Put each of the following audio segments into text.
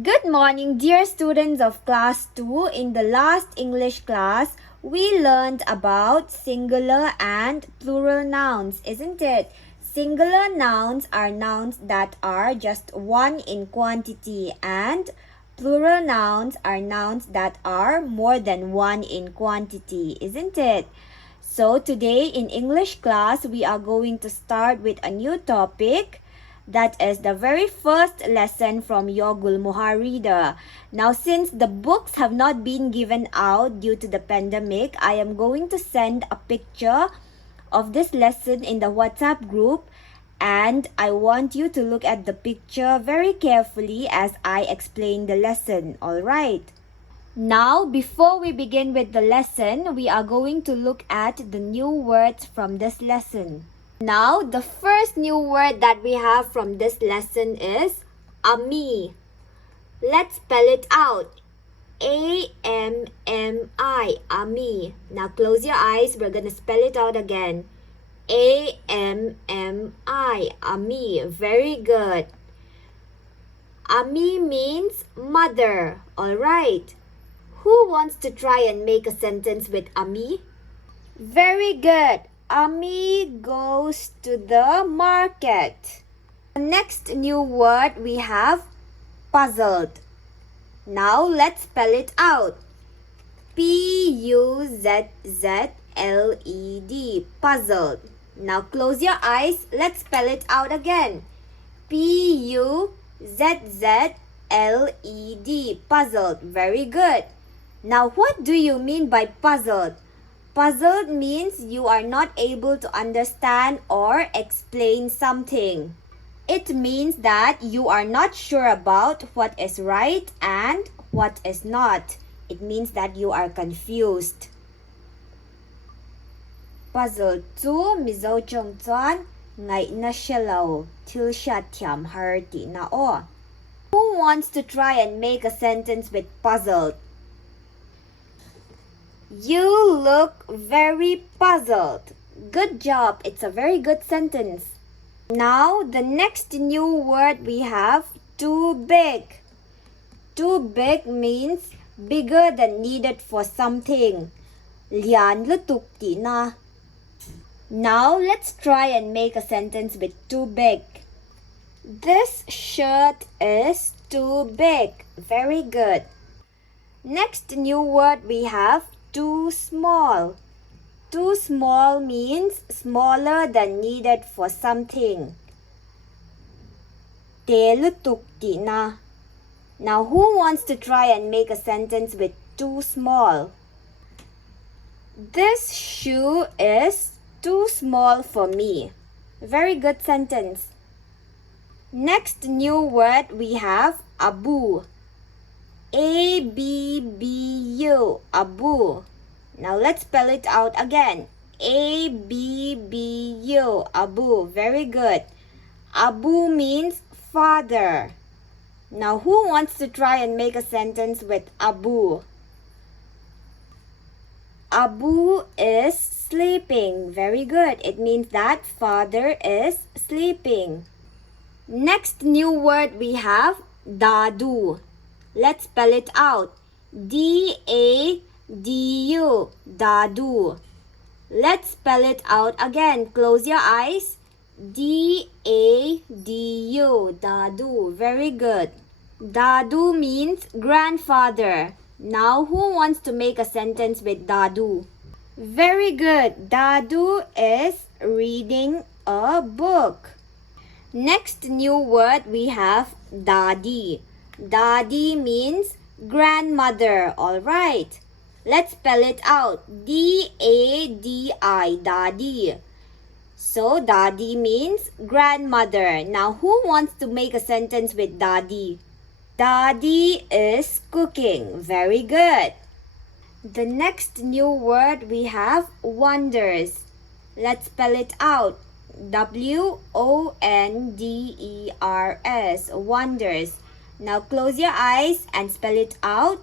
Good morning, dear students of Class 2. In the last English class, we learned about singular and plural nouns, isn't it? Singular nouns are nouns that are just one in quantity, and plural nouns are nouns that are more than one in quantity, isn't it? So today in English class, we are going to start with a new topic. That is the very first lesson from your Gulmohar reader. Now, since the books have not been given out due to the pandemic, I am going to send a picture of this lesson in the WhatsApp group, and I want you to look at the picture very carefully as I explain the lesson, alright? Now, before we begin with the lesson, we are going to look at the new words from this lesson. Now, the first new word that we have from this lesson is ami. Let's spell it out. A-M-M-I, ami. Now, close your eyes. We're going to spell it out again. A-M-M-I, ami. Very good. Ami means mother. All right. Who wants to try and make a sentence with ami? Very good. Ami goes to the market. The next new word we have puzzled. Now let's spell it out. P-U-Z-Z-L-E-D, puzzled. Now close your eyes. Let's spell it out again. P-U-Z-Z-L-E-D, puzzled. Very good. Now what do you mean by puzzled? Puzzled means you are not able to understand or explain something. It means that you are not sure about what is right and what is not. It means that you are confused. Puzzled tu mizo chong chuan ngai na shelo til sha thiam har ti na o. Who wants to try and make a sentence with puzzled? You look very puzzled. Good job. It's a very good sentence. Now, the next new word we have, too big. Too big means bigger than needed for something. Lian lutuk ti na. Now, let's try and make a sentence with too big. This shirt is too big. Very good. Next new word we have, too small. Too small means smaller than needed for something. Te lutuk ti na. Now who wants to try and make a sentence with too small? This shoe is too small for me. Very good sentence. Next new word we have abu. A-B-B-U, abu. Now let's spell it out again. A-B-B-U, abu. Very good. Abu means father. Now who wants to try and make a sentence with abu? Abu is sleeping. Very good. It means that father is sleeping. Next new word we have dadu. Let's spell it out. D-A-D-U, dadu. Let's spell it out again. Close your eyes. D-A-D-U, dadu. Very good. Dadu means grandfather. Now, who wants to make a sentence with dadu? Very good. Dadu is reading a book. Next new word we have dadi. Dadi means grandmother. Alright. Let's spell it out. D-A-D-I, dadi. So, dadi means grandmother. Now, who wants to make a sentence with dadi? Dadi is cooking. Very good. The next new word we have wonders. Let's spell it out. W-O-N-D-E-R-S, wonders. Now close your eyes and spell it out.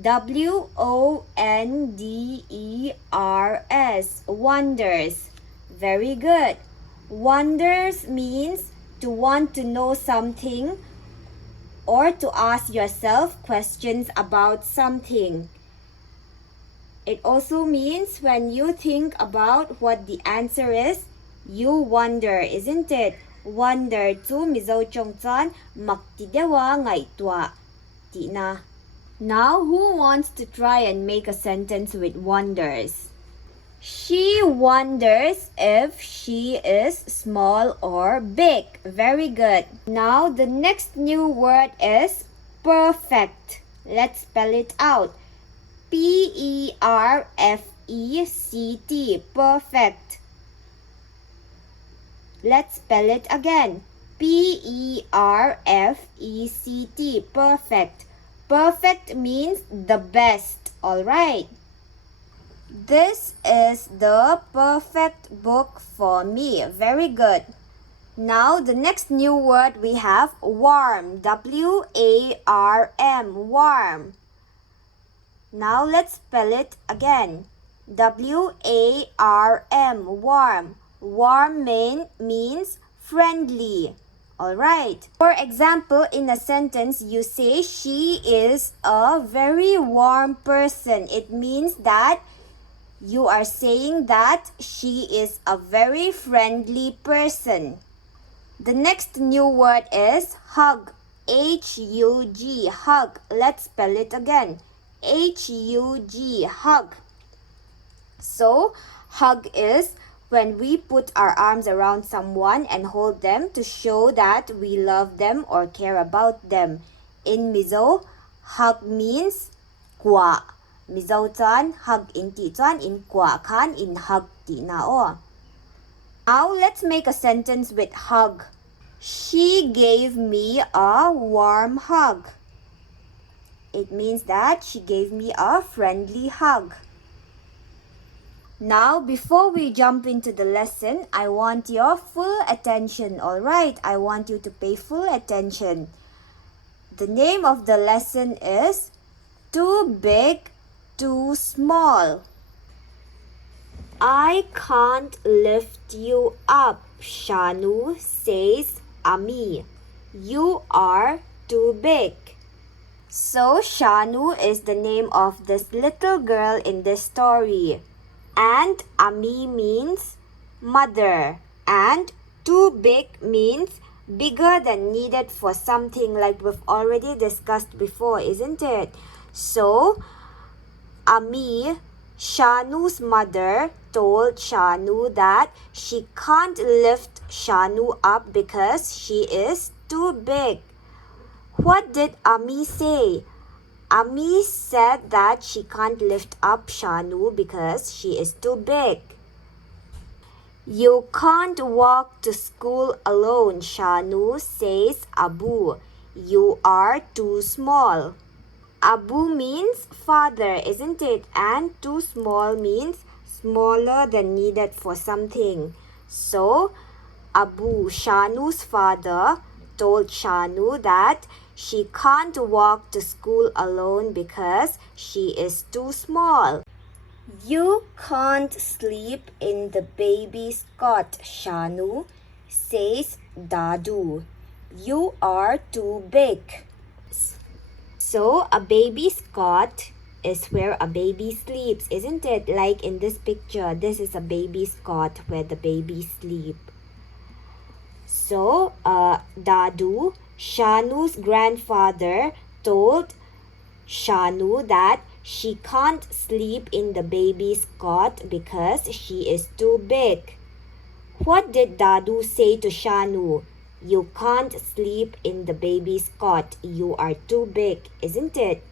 W-O-N-D-E-R-S, wonders. Very good. Wonders means to want to know something or to ask yourself questions about something. It also means when you think about what the answer is, you wonder, isn't it? Wonder to mizo chong chan maktidewa ngai tua. Ti na. Now, who wants to try and make a sentence with wonders? She wonders if she is small or big. Very good. Now, the next new word is perfect. Let's spell it out. Perfect. Perfect. Let's spell it again. Perfect. Perfect. Perfect means the best. Alright. This is the perfect book for me. Very good. Now the next new word we have warm. W-A-R-M. Warm. Now let's spell it again. W-A-R-M. Warm. Warm means friendly. Alright. For example, in a sentence, you say she is a very warm person. It means that you are saying that she is a very friendly person. The next new word is hug. H-U-G. Hug. Let's spell it again. H-U-G. Hug. So, hug is when we put our arms around someone and hold them to show that we love them or care about them. In Mizo, hug means kwa. Mizo chan hug in ti chan in kwa kan in hug ti na o. Now let's make a sentence with hug. She gave me a warm hug. It means that she gave me a friendly hug. Now, before we jump into the lesson, I want your full attention, alright? I want you to pay full attention. The name of the lesson is Too Big, Too Small. I can't lift you up, Shanu, says Ami. You are too big. So, Shanu is the name of this little girl in this story. And Ami means mother. And too big means bigger than needed for something, like we've already discussed before, isn't it? So, Ami, Shanu's mother, told Shanu that she can't lift Shanu up because she is too big. What did Ami say? Ami said that she can't lift up Shanu because she is too big. You can't walk to school alone, Shanu, says Abu. You are too small. Abu means father, isn't it? And too small means smaller than needed for something. So, Abu, Shanu's father, told Shanu that she can't walk to school alone because she is too small. You can't sleep in the baby's cot, Shanu, says Dadu. You are too big. So, a baby's cot is where a baby sleeps, isn't it? Like in this picture, this is a baby's cot where the baby sleeps. So, Dadu, Shanu's grandfather, told Shanu that she can't sleep in the baby's cot because she is too big. What did Dadu say to Shanu? You can't sleep in the baby's cot. You are too big, isn't it?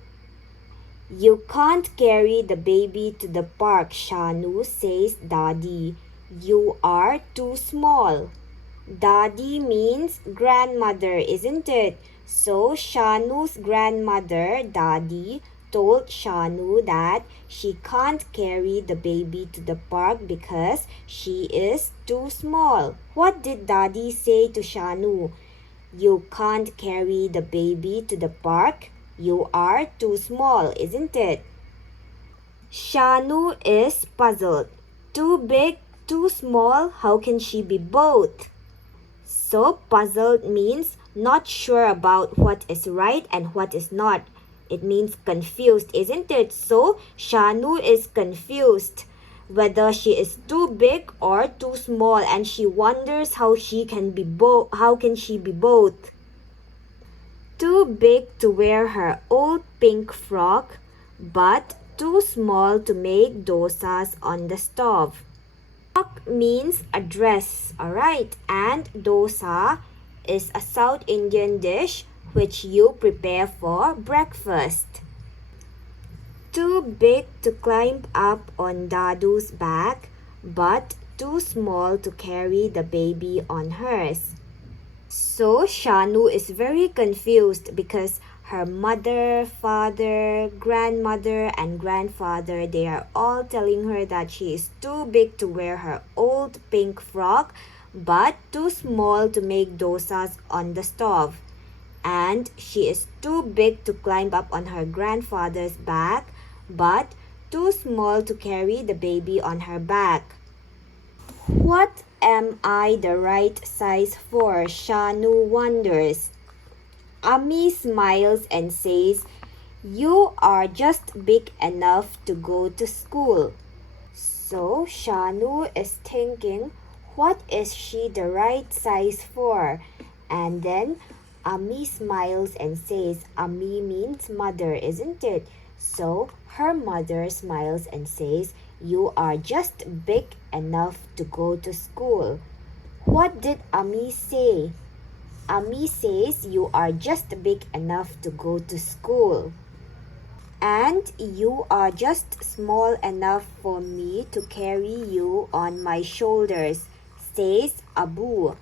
You can't carry the baby to the park, Shanu, says Dadi. You are too small. Dadi means grandmother, isn't it? So Shanu's grandmother, Dadi, told Shanu that she can't carry the baby to the park because she is too small. What did Dadi say to Shanu? You can't carry the baby to the park. You are too small, isn't it? Shanu is puzzled. Too big, too small, how can she be both? So puzzled means not sure about what is right and what is not. It means confused, isn't it? So Shanu is confused whether she is too big or too small, and she wonders how she can be how can she be both. Too big to wear her old pink frock, but too small to make dosas on the stove. Frock means a dress, alright, and dosa is a South Indian dish which you prepare for breakfast. Too big to climb up on Dadu's back, but too small to carry the baby on hers. So Shanu is very confused because her mother, father, grandmother, and grandfather, they are all telling her that she is too big to wear her old pink frock, but too small to make dosas on the stove. And she is too big to climb up on her grandfather's back, but too small to carry the baby on her back. What am I the right size for? Shanu wonders. Ami smiles and says, "You are just big enough to go to school." So Shanu is thinking, what is she the right size for? And then Ami smiles and says, Ami means mother, isn't it? So her mother smiles and says, "You are just big enough to go to school." What did Ami say? Ami says, "You are just big enough to go to school." And you are just small enough for me to carry you on my shoulders, says Abu.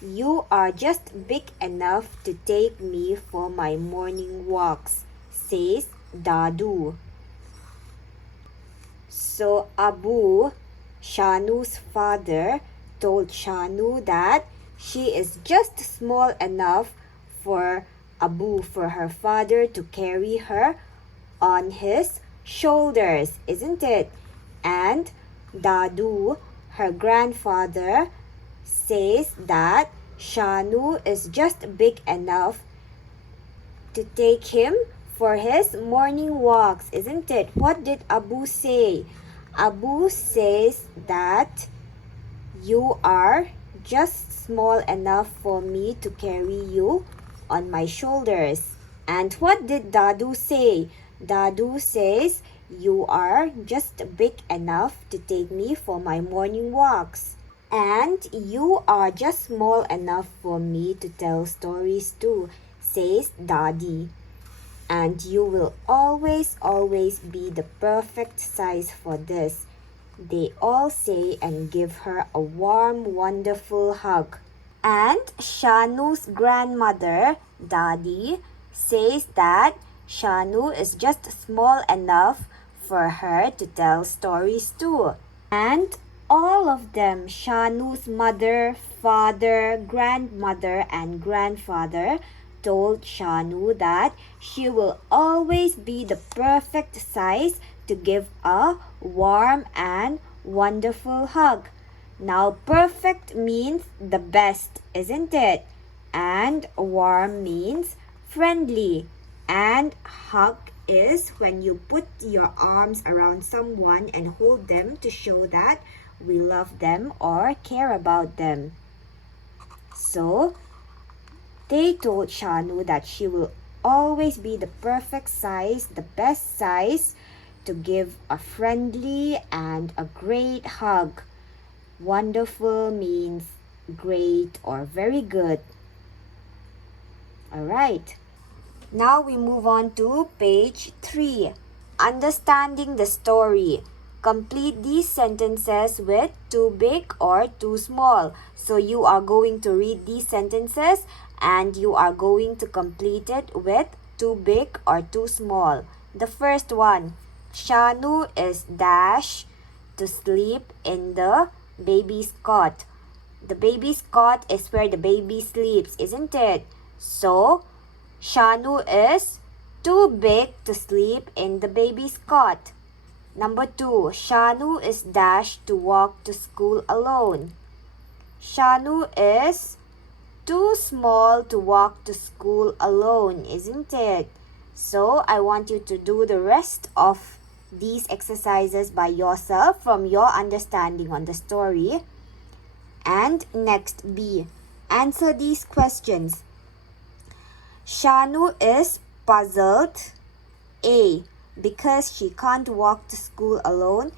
You are just big enough to take me for my morning walks, says Dadu. So Abu, Shanu's father, told Shanu that she is just small enough for Abu, for her father, to carry her on his shoulders, isn't it? And Dadu, her grandfather, says that Shanu is just big enough to take him for his morning walks, isn't it? What did Abu say? Abu says that you are just small enough for me to carry you on my shoulders. And what did Dadu say? Dadu says, you are just big enough to take me for my morning walks. And you are just small enough for me to tell stories too, says Dadi. And you will always be the perfect size for this, they all say, and give her a warm, wonderful hug. And Shanu's grandmother, Dadi, says that Shanu is just small enough for her to tell stories too. And all of them, Shanu's mother, father, grandmother, and grandfather, told Shanu that she will always be the perfect size to give a warm and wonderful hug. Now, perfect means the best, isn't it? And warm means friendly. And hug is when you put your arms around someone and hold them to show that we love them or care about them. So, they told Shanu that she will always be the perfect size, the best size, to give a friendly and a great hug. Wonderful means great or very good. Alright. Now we move on to page 3. Understanding the story. Complete these sentences with too big or too small. So you are going to read these sentences and you are going to complete it with too big or too small. The first one, Shanu is dash to sleep in the baby's cot. The baby's cot is where the baby sleeps, isn't it? So, Shanu is too big to sleep in the baby's cot. Number 2, Shanu is dashed to walk to school alone. Shanu is too small to walk to school alone, isn't it? So I want you to do the rest of these exercises by yourself from your understanding on the story. And next, B. Answer these questions. Shanu is puzzled. A. Because she can't walk to school alone.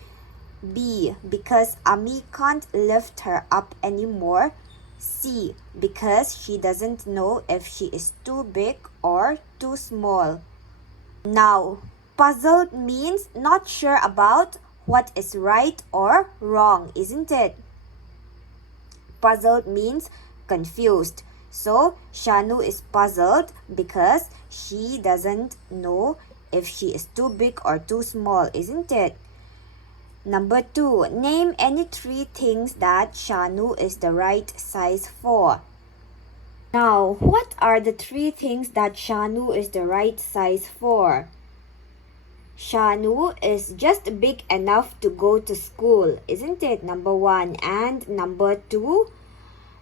B. Because Ami can't lift her up anymore. C. Because she doesn't know if she is too big or too small. Now, puzzled means not sure about what is right or wrong, isn't it? Puzzled means confused. So, Shanu is puzzled because she doesn't know if she is too big or too small, isn't it? Number 2, name any 3 things that Shanu is the right size for. Now, what are the 3 things that Shanu is the right size for? Shanu is just big enough to go to school, isn't it? Number 1. And number 2,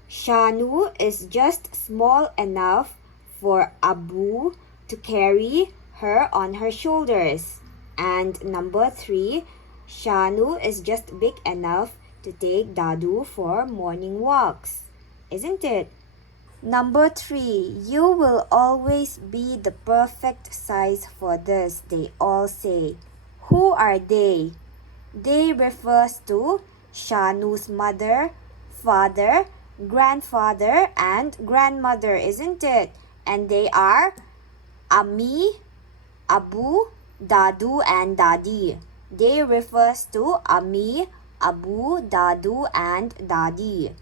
Shanu is just small enough for Abu to carry her on her shoulders. And number 3, Shanu is just big enough to take Dadu for morning walks, isn't it? Number 3, you will always be the perfect size for this, they all say. Who are they? They refers to Shanu's mother, father, grandfather, and grandmother, isn't it? And they are Ami, Abu, Dadu, and Dadi. They refers to Ami, Abu, Dadu, and Dadi.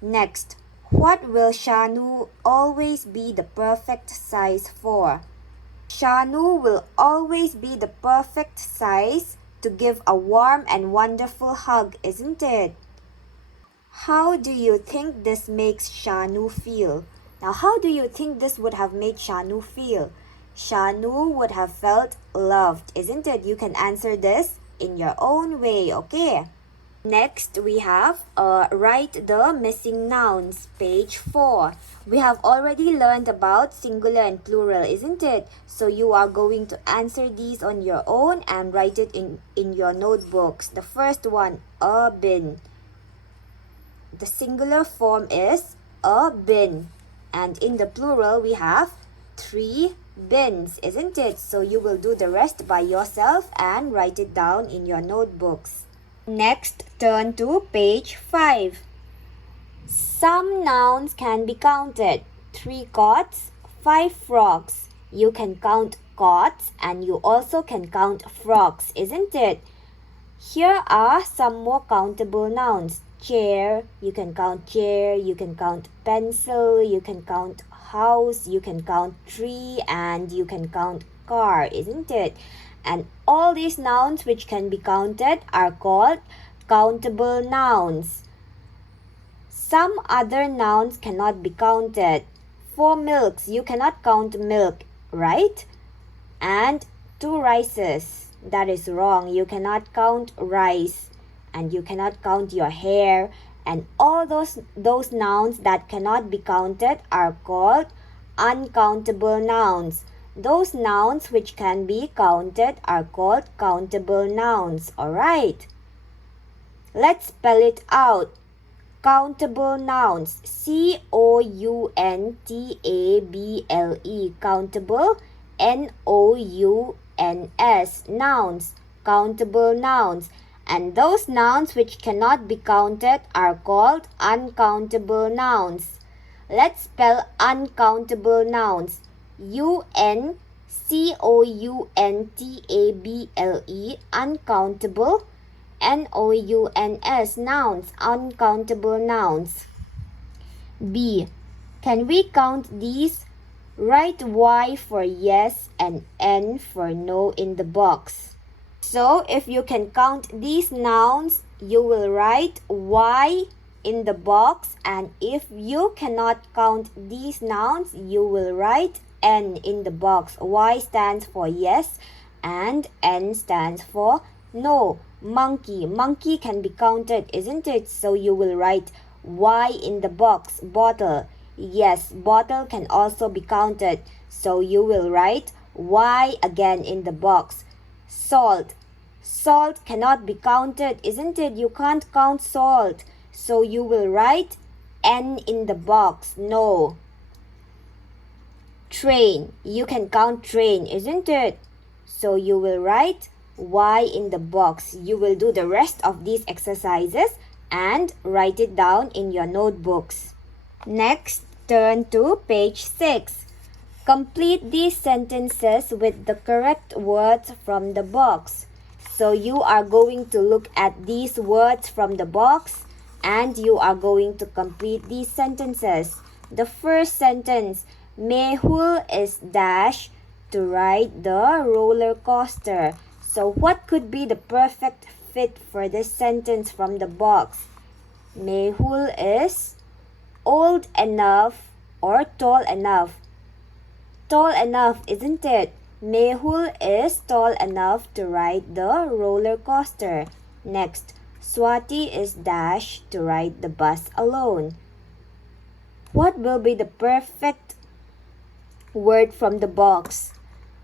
Next, what will Shanu always be the perfect size for? Shanu will always be the perfect size to give a warm and wonderful hug, isn't it? How do you think this makes Shanu feel? Now, how do you think this would have made Shanu feel? Shanu would have felt loved, isn't it? You can answer this in your own way, okay? Next, we have write the missing nouns, page 4. We have already learned about singular and plural, isn't it? So you are going to answer these on your own and write it in your notebooks. The first one, a bin. The singular form is a bin. And in the plural, we have 3 bins, isn't it? So you will do the rest by yourself and write it down in your notebooks. Next, turn to page 5. Some nouns can be counted. 3 cots, 5 frogs. You can count cots and you also can count frogs, isn't it? Here are some more countable nouns. Chair, you can count chair, you can count pencil, you can count house, you can count tree, and you can count car, isn't it? And all these nouns which can be counted are called countable nouns. Some other nouns cannot be counted. For milks, you cannot count milk, right? And 2 rices, that is wrong. You cannot count rice. And you cannot count your hair. And all those nouns that cannot be counted are called uncountable nouns. Those nouns which can be counted are called countable nouns. Alright? Let's spell it out. Countable nouns. C-O-U-N-T-A-B-L-E. Countable. N-O-U-N-S. Nouns. Countable nouns. And those nouns which cannot be counted are called uncountable nouns. Let's spell uncountable nouns. U-N-C-O-U-N-T-A-B-L-E. Uncountable. N-O-U-N-S. Nouns. Uncountable nouns. B. Can we count these? Write Y for yes and N for no in the box. So, if you can count these nouns, you will write Y in the box. And if you cannot count these nouns, you will write N in the box. Y stands for yes and N stands for no. Monkey. Monkey can be counted, isn't it? So, you will write Y in the box. Bottle. Yes, bottle can also be counted. So you will write Y again in the box. Salt. Salt cannot be counted, isn't it? You can't count salt. So you will write N in the box. No. Train. You can count train, isn't it? So you will write Y in the box. You will do the rest of these exercises and write it down in your notebooks. Next, turn to page 6. Complete these sentences with the correct words from the box. So you are going to look at these words from the box and you are going to complete these sentences. The first sentence, Mehul is dash to ride the roller coaster. So what could be the perfect fit for this sentence from the box? Mehul is old enough or tall enough. Tall enough, isn't it? Mehul is tall enough to ride the roller coaster. Next, Swati is dash to ride the bus alone. What will be the perfect word from the box?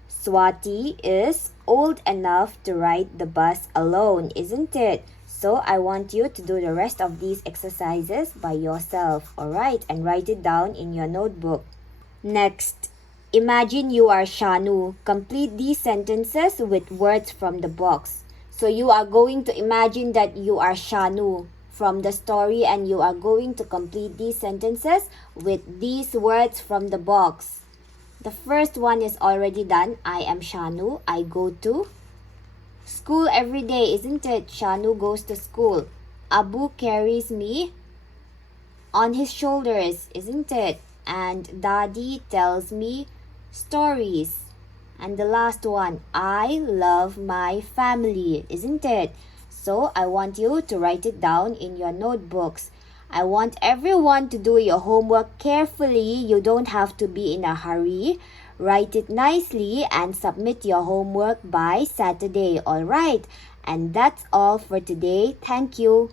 Swati is old enough to ride the bus alone, isn't it? So I want you to do the rest of these exercises by yourself, alright? And write it down in your notebook. Next, imagine you are Shanu. Complete these sentences with words from the box. So you are going to imagine that you are Shanu from the story and you are going to complete these sentences with these words from the box. The first one is already done. I am Shanu. I go to school every day, isn't it? Shanu goes to school. Abu carries me on his shoulders, isn't it? And Dadi tells me stories. And the last one, I love my family, isn't it? So I want you to write it down in your notebooks. I want everyone to do your homework carefully. You don't have to be in a hurry. Write it nicely and submit your homework by Saturday, alright? And that's all for today. Thank you.